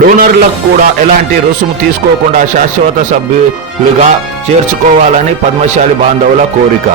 డోనర్లకు కూడా ఎలాంటి రుసుము తీసుకోకుండా శాశ్వత సభ్యులుగా చేర్చుకోవాలని పద్మశాలి బాంధవుల కోరిక.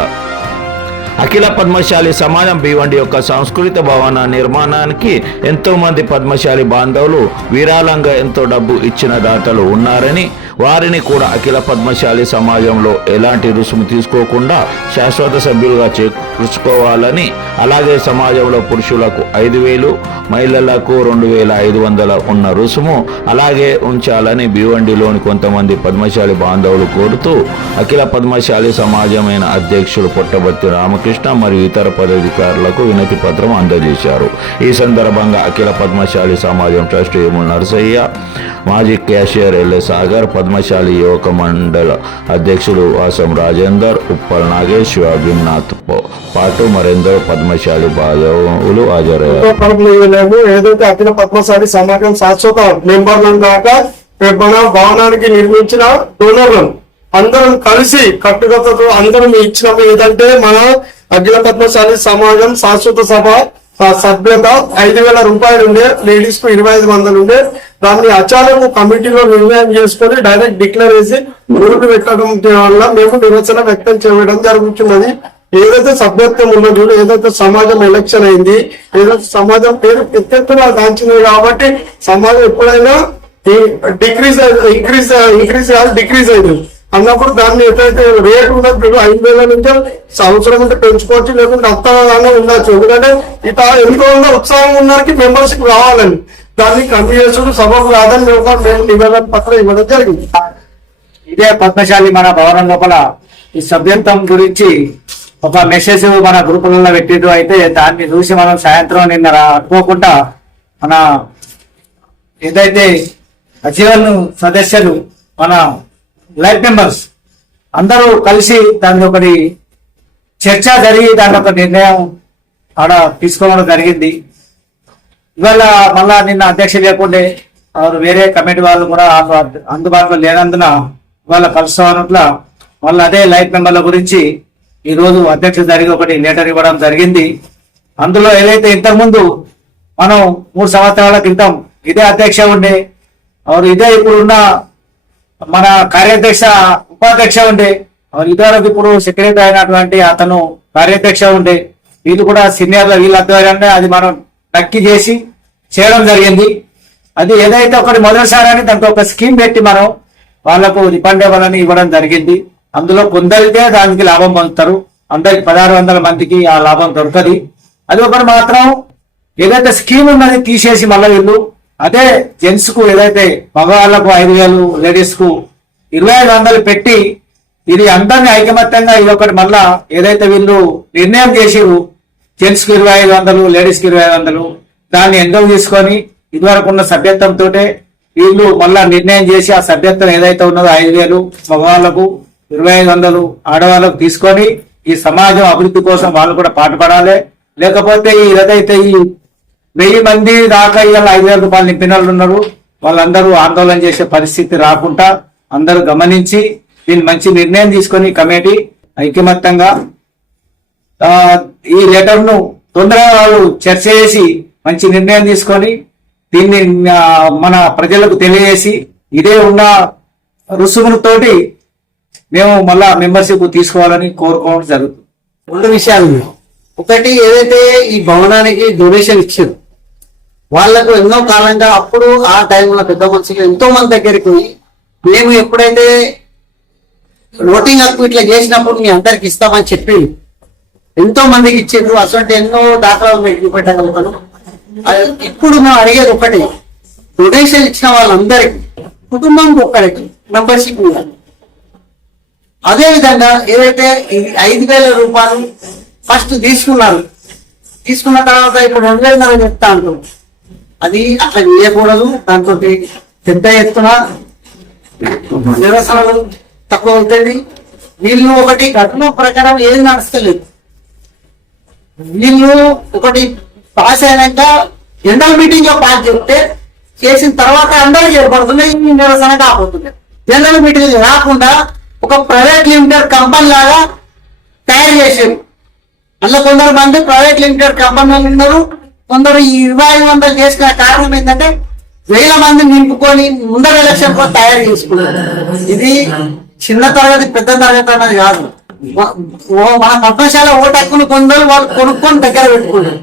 అఖిల పద్మశాలి సమాజం భీవండి యొక్క సంస్కృత భవన నిర్మాణానికి ఎంతో మంది పద్మశాలి బాంధవులు విరాళంగా ఎంతో డబ్బు ఇచ్చిన దాతలు ఉన్నారని, వారిని కూడా అఖిల పద్మశాలి సమాజంలో ఎలాంటి రుసుము తీసుకోకుండా శాశ్వత సభ్యులుగా చేర్చుకోవాలని, అలాగే సమాజంలో పురుషులకు 5,000, మహిళలకు 2,500 ఉన్న రుసుము అలాగే ఉంచాలని భీవండిలోని కొంతమంది పద్మశాలి బాంధవులు కోరుతూ అఖిల పద్మశాలి సమాజమైన అధ్యక్షుడు పొట్టబర్తి రామకృష్ణ మరియు ఇతర పదాధికారులకు వినతి పత్రం అందజేశారు. ఈ సందర్భంగా అఖిల పద్మశాలి సమాజం ట్రస్ట్ ఏముల నరసయ్య, మాజీ క్యాషియర్ ఎల్ఏ సాగర్, పద్మశాలి యువక మండల అధ్యక్షుడు వాసం రాజేందర్, ఉప్పల్ నాగేష్, అభినాథ్ పాటు మరెందరో పద్మశాలి బాధవులు హాజరయ్యారు. ఏదైతే అఖిల పద్మశాలి సమాజం శాశ్వత మెంబర్లను కాక మన భవనానికి నిర్మించిన డోనర్లను అందరం కలిసి కట్టుకథతో అందరం ఇచ్చినప్పుడు ఏదంటే మన అఖిల పద్మశాలి సమాజం శాశ్వత సభ సభ్యత 5,000 రూపాయలు ఉండే, లేడీస్ కు 2,500 ఉండే. దాన్ని అచానక్ కమిటీలో నిర్ణయం చేసుకుని డైరెక్ట్ డిక్లేర్ చేసి ఊరికి పెట్టడం వల్ల మేము నిరసన వ్యక్తం చేయడం జరుగుతున్నది. ఏదైతే సభ్యత్వం ఉన్నదో, ఏదైతే సమాజం ఎలక్షన్ అయింది, ఏదైతే సమాజం పేరు ఎత్తెత్తున కాంచింది కాబట్టి సమాజం ఎప్పుడైనా డిక్రీజ్ అయింది అన్నప్పుడు దాన్ని ఎట్లయితే రేట్ ఉన్నప్పుడు 5,000 నుంచి సంవత్సరం ఉంటే పెంచుకోవచ్చు, లేకుంటే అంతగానే ఉండొచ్చు. ఎందుకంటే ఎంతో ఉత్సాహం ఉన్నకి మెంబర్షిప్ రావాలని దాన్ని కన్వీనర్స్ సభకు రాదని మేము నివేదన పత్రం ఇవ్వడం జరిగింది. ఇదే పద్మశాలి మన భవనం లోపల ఈ సభ్యత్వం గురించి ఒక మెసేజ్ మన గ్రూపులలో పెట్టిండు. అయితే దాన్ని చూసి మనం సాయంత్రం నిన్న అనుకోకుండా మన ఏదైతే అజీవన్ సదస్యులు మన లైఫ్ మెంబర్స్ అందరూ కలిసి దాని ఒకటి చర్చ జరిగి దాని ఒక నిర్ణయం ఆడ తీసుకోవడం జరిగింది. ఇవాళ మళ్ళా నిన్న అధ్యక్ష లేకుండే వేరే కమిటీ వాళ్ళు కూడా అందుబాటులో లేనందున ఇవాళ కలుసుకోవడంలో మళ్ళీ అదే లైఫ్ మెంబర్ల గురించి ఈ రోజు అధ్యక్ష జరిగి ఒకటి లెటర్ ఇవ్వడం జరిగింది. అందులో ఏదైతే ఇంతకుముందు మనం 3 సంవత్సరాల క్రితం ఇదే అధ్యక్ష ఉండే, ఇదే ఇప్పుడున్న మన కార్యాధ్యక్ష ఉపాధ్యక్ష ఉండే, ఇదివరకు ఇప్పుడు సెక్రటరీ అయినటువంటి అతను కార్యాధ్యక్ష ఉండే. వీళ్ళు కూడా సీనియర్ల వీళ్ళ ఆధ్వర్యాన్ని అది మనం నక్కి చేసి చేయడం జరిగింది. అది ఏదైతే ఒకటి మొదటిసారి దాంట్లో ఒక స్కీమ్ పెట్టి మనం వాళ్లకు రిఫండబుల్ అని ఇవ్వడం జరిగింది. అందులో కొందరికే దానికి లాభం పొందుతారు, అందరికి 1,600 మందికి ఆ లాభం దొరకది. అది ఒకటి మాత్రం ఏదైతే స్కీమ్ ఉన్నది తీసేసి మళ్ళీ వీళ్ళు అదే జెంట్స్ కు ఏదైతే మగవాళ్లకు 5,000, లేడీస్ కు 2,500 పెట్టి ఇది అందరినీ ఐకమత్యంగా ఇది ఒకటి మళ్ళా ఏదైతే వీళ్ళు నిర్ణయం చేసిరు జెంట్స్ కు 2,500, లేడీస్ కి 2,500 దాన్ని ఎందుకు తీసుకొని ఇదివరకు ఉన్న సభ్యత్వంతో వీళ్ళు మళ్ళా నిర్ణయం చేసి ఆ సభ్యత్వం ఏదైతే ఉన్నదో 5,000 మగవాళ్లకు 2,500 ఆడవాళ్ళకు తీసుకొని ఈ సమాజం అభివృద్ధి కోసం వాళ్ళు కూడా పాటుపడాలి. లేకపోతే ఏదైతే ఈ 1000 మంది దాకా ఇవాళ 5,000 రూపాయలు నింపిన వాళ్ళు ఉన్నారు, వాళ్ళందరూ ఆందోళన చేసే పరిస్థితి రాకుండా అందరూ గమనించి దీన్ని మంచి నిర్ణయం తీసుకొని కమిటీ ఐకమత్యంగా ఈ లెటర్ ను తొందరగా వాళ్ళు చర్చ చేసి మంచి నిర్ణయం తీసుకొని దీన్ని మన ప్రజలకు తెలియజేసి ఇదే ఉన్న రుసుములతోటి మేము మళ్ళా మెంబర్షిప్ తీసుకోవాలని కోరుకోవడం జరుగుతుంది. 2 విషయాలు. ఒకటి, ఏదైతే ఈ భవనానికి డొనేషన్ ఇచ్చారు వాళ్లకు ఎన్నో కాలంగా అప్పుడు ఆ టైంలో పెద్ద మనుషులు ఎంతో మంది దగ్గరికి పోయి మేము ఎప్పుడైతే ఓటింగ్ హక్కు ఇట్లా చేసినప్పుడు మీ అందరికి ఇస్తామని చెప్పి ఎంతో మందికి ఇచ్చిండ్రు. అటువంటి ఎన్నో దాఖలాలు మీకు పెట్టగలుగుతాను. ఇప్పుడు మేము అడిగేది ఒకటి, డొనేషన్ ఇచ్చిన వాళ్ళందరికీ కుటుంబానికి ఒక్కడికి మెంబర్షిప్ ఇవ్వాలి. అదే విధంగా ఏదైతే 5,000 రూపాయలు ఫస్ట్ తీసుకున్న తర్వాత ఇప్పుడు 2,500 చెప్తా అంటారు. అది అట్లా వేయకూడదు. దాంతో పెద్ద ఎత్తున నిరసనలు తక్కువ అవుతుంది. వీళ్ళు ఒకటి ఘటన ప్రకారం ఏది నడుస్తలేదు. వీళ్ళు ఒకటి పాస్ అయినాక జనరల్ మీటింగ్ లో పాస్ చెప్తే చేసిన తర్వాత అందరికీ ఏర్పడుతున్నాయి, నిరసన కాకపోతుంది. జనరల్ మీటింగ్ రాకుండా ఒక ప్రైవేట్ లిమిటెడ్ కంపెనీ లాగా తయారు చేశారు. అందులో కొందరు మంది ప్రైవేట్ లిమిటెడ్ కంపెనీలు ఉన్నారు, కొందరు ఈ 2,500 చేసుకునే కారణం ఏంటంటే వేల మంది నింపుకొని ముందర ఎలక్షన్ కూడా తయారు చేసుకున్నారు. ఇది చిన్న తరగతి పెద్ద తరగతి అన్నది కాదు. మన పద్మశాల ఓటు హక్కును కొందరు వాళ్ళు కొనుక్కొని దగ్గర పెట్టుకున్నారు.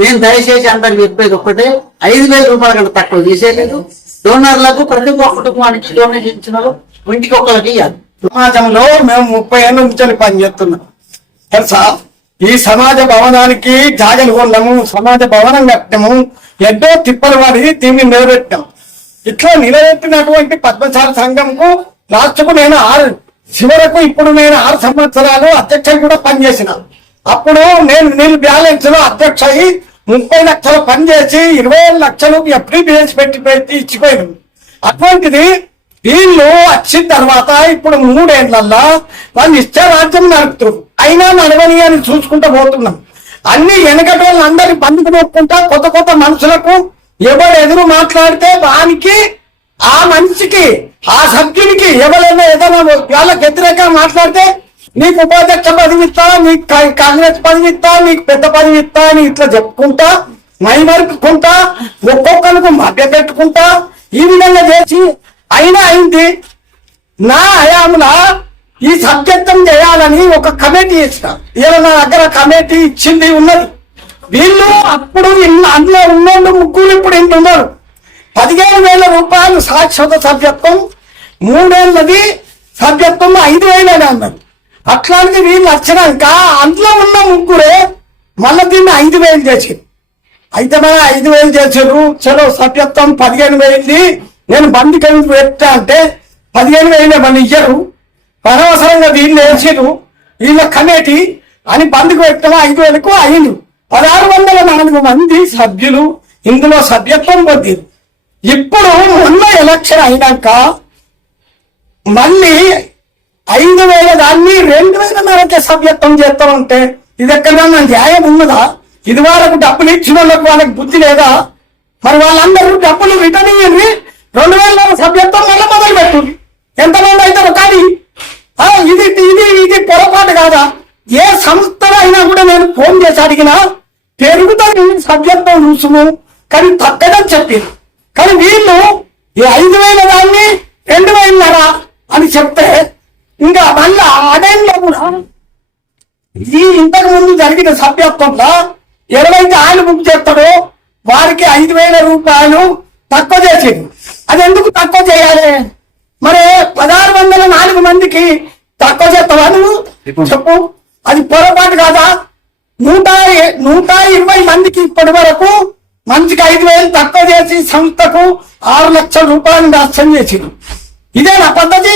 నేను దయచేసి అందరికి చెప్పేది ఒక్కటే, 5,000 రూపాయల కంటే తక్కువ తీసేయలేదు. డోనర్లకు ప్రతి ఒక్క కుటుంబానికి డొనేషన్ ఇచ్చిన ఇంటికి ఒక్కరికి ఇవ్వాలి. సమాజంలో మేము 30 ఏళ్ళ నుంచి పనిచేస్తున్నాం తెలుసా. ఈ సమాజ భవనానికి జాగలు కొన్నాము, సమాజ భవనం కట్టాము, ఎన్నో తిప్పలు పడి దీన్ని నిలబెట్టాం. ఇట్లా నిలబెట్టినటువంటి పద్మశాలి సంఘంకు లాస్ట్కు నేను చివరకు ఇప్పుడు నేను 6 సంవత్సరాలు అధ్యక్షుడు కూడా పనిచేసిన. అప్పుడు నేను బ్యాలెన్స్ లో అధ్యక్ష అయి 30 లక్షలు పనిచేసి 20 లక్షలు FDBS పెట్టి ఇచ్చిపోయాను. అటువంటిది వీళ్ళు వచ్చిన తర్వాత ఇప్పుడు 3 ఏళ్లల్లా వాళ్ళు ఇచ్చే రాజ్యం నడుపుతారు. అయినా నడవని అని చూసుకుంటూ పోతున్నాం. అన్ని వెనకటి వాళ్ళు అందరినీ బంధుకు నొక్కుంటా కొత్త కొత్త మనుషులకు ఎవరు ఎదురు మాట్లాడితే వానికి ఆ మనిషికి ఆ సభ్యునికి ఎవరైనా ఏదైనా వాళ్ళకి వ్యతిరేకంగా మాట్లాడితే నీకు ఉపాధ్యక్ష పదవి ఇస్తా, నీకు కాంగ్రెస్ పదవి ఇస్తా, నీకు పెద్ద పదవి ఇస్తా అని ఇట్లా చెప్పుకుంటా మైమరుపుకుంటా ఒక్కొక్కరికి మధ్య పెట్టుకుంటా ఈ విధంగా చేసి అయినా అయింది. నా హయాంలో ఈ సభ్యత్వం చేయాలని ఒక కమిటీ ఇచ్చిన. ఇలా నా దగ్గర కమిటీ ఇచ్చింది ఉన్నది. వీళ్ళు అప్పుడు అందులో ఉన్నోళ్ళు ముగ్గురు ఇప్పుడు ఇంత ఉన్నారు. 15,000 రూపాయలు శాశ్వత సభ్యత్వం, 3 ఏళ్ళది సభ్యత్వం 5,000 అన్నారు. అట్లాంటిది వీళ్ళు వచ్చినాక అందులో ఉన్న ముగ్గురే మళ్ళీ దీన్ని 5,000 చేసారు. అయితే మన 5,000 చేసారు. చలో సభ్యత్వం 15,000 నేను బండికి పెట్టా అంటే 15,000 మళ్ళీ ఇయ్యరు. అనవసరంగా వీళ్ళు వేసారు వీళ్ళ కమిటీ అని బండికి పెట్టడం 5,000కు అయింది. 1,604 మంది సభ్యులు ఇందులో సభ్యత్వం పొందారు. ఇప్పుడు మొన్న ఎలక్షన్ అయినాక మళ్ళీ 5,000 దాన్ని 2,000 సభ్యత్వం చేస్తామంటే ఇది ఎక్కడన్నా న్యాయం ఉన్నదా? ఇది వరకు డబ్బులు ఇచ్చిన వాళ్ళకి వాళ్ళకి బుద్ధి లేదా? మరి వాళ్ళందరూ డబ్బులు రిటర్న్ ఇయ్యండి, 2,000 సభ్యత్వం వల్ల మొదలు పెట్టుంది. ఎంతమంది అవుతారు? కానీ ఇది ఇది ఇది పొరపాటు కాదా? ఏ సంస్థలో అయినా కూడా నేను ఫోన్ చేసి అడిగినా పెరుగుతుంది సభ్యత్వం రుసుము, కానీ తగ్గదని చెప్పింది. కానీ వీళ్ళు ఈ 5,000 దాన్ని 2,000 అని చెప్తే ఇంకా మళ్ళా అదేంలో కూడా ఈ ఇంతకు ముందు జరిగిన సభ్యత్వంలో ఎవరైతే ఆయన బుక్ చేస్తాడో వారికి 5,000 రూపాయలు తక్కువ చేసింది. అది ఎందుకు తక్కువ చేయాలి? మరి 1,604 మందికి తక్కువ చేస్తావా నువ్వు చెప్పు? అది పొరపాటు కాదా? 120 మందికి ఇప్పటి వరకు మంచికి 5,000 తక్కువ చేసి సంస్థకు 6 లక్షల రూపాయలు నష్టం చేసింది. ఇదేనా పద్ధతి?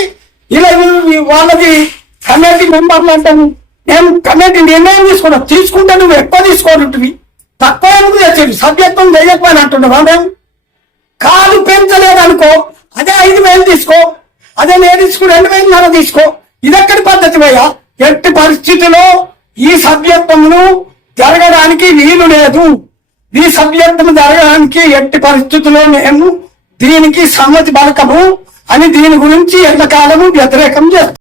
ఇలా వాళ్ళది కమిటీ మెంబర్లు అంటాను. నేను కమిటీ నిర్ణయం తీసుకుంటే నువ్వు ఎక్కువ తీసుకోనుంటివి, తక్కువ ఎందుకు చేసేది? సభ్యత్వం చేయకపోయినా అంటున్నావా? మేము కాదు పెంచలేదనుకో, అదే 5,000 తీసుకో, అదే నేను తీసుకు 2,000 తీసుకో. ఇదెక్కడి పద్ధతి భయ్యా? ఎట్టి పరిస్థితిలో ఈ సభ్యత్వమును జరగడానికి వీలు లేదు. ఈ సభ్యత్వం జరగడానికి ఎట్టి పరిస్థితుల్లో మేము దీనికి సమ్మతి పలకము అని దీని గురించి ఎంతకాలము వ్యతిరేకం చేస్తాం.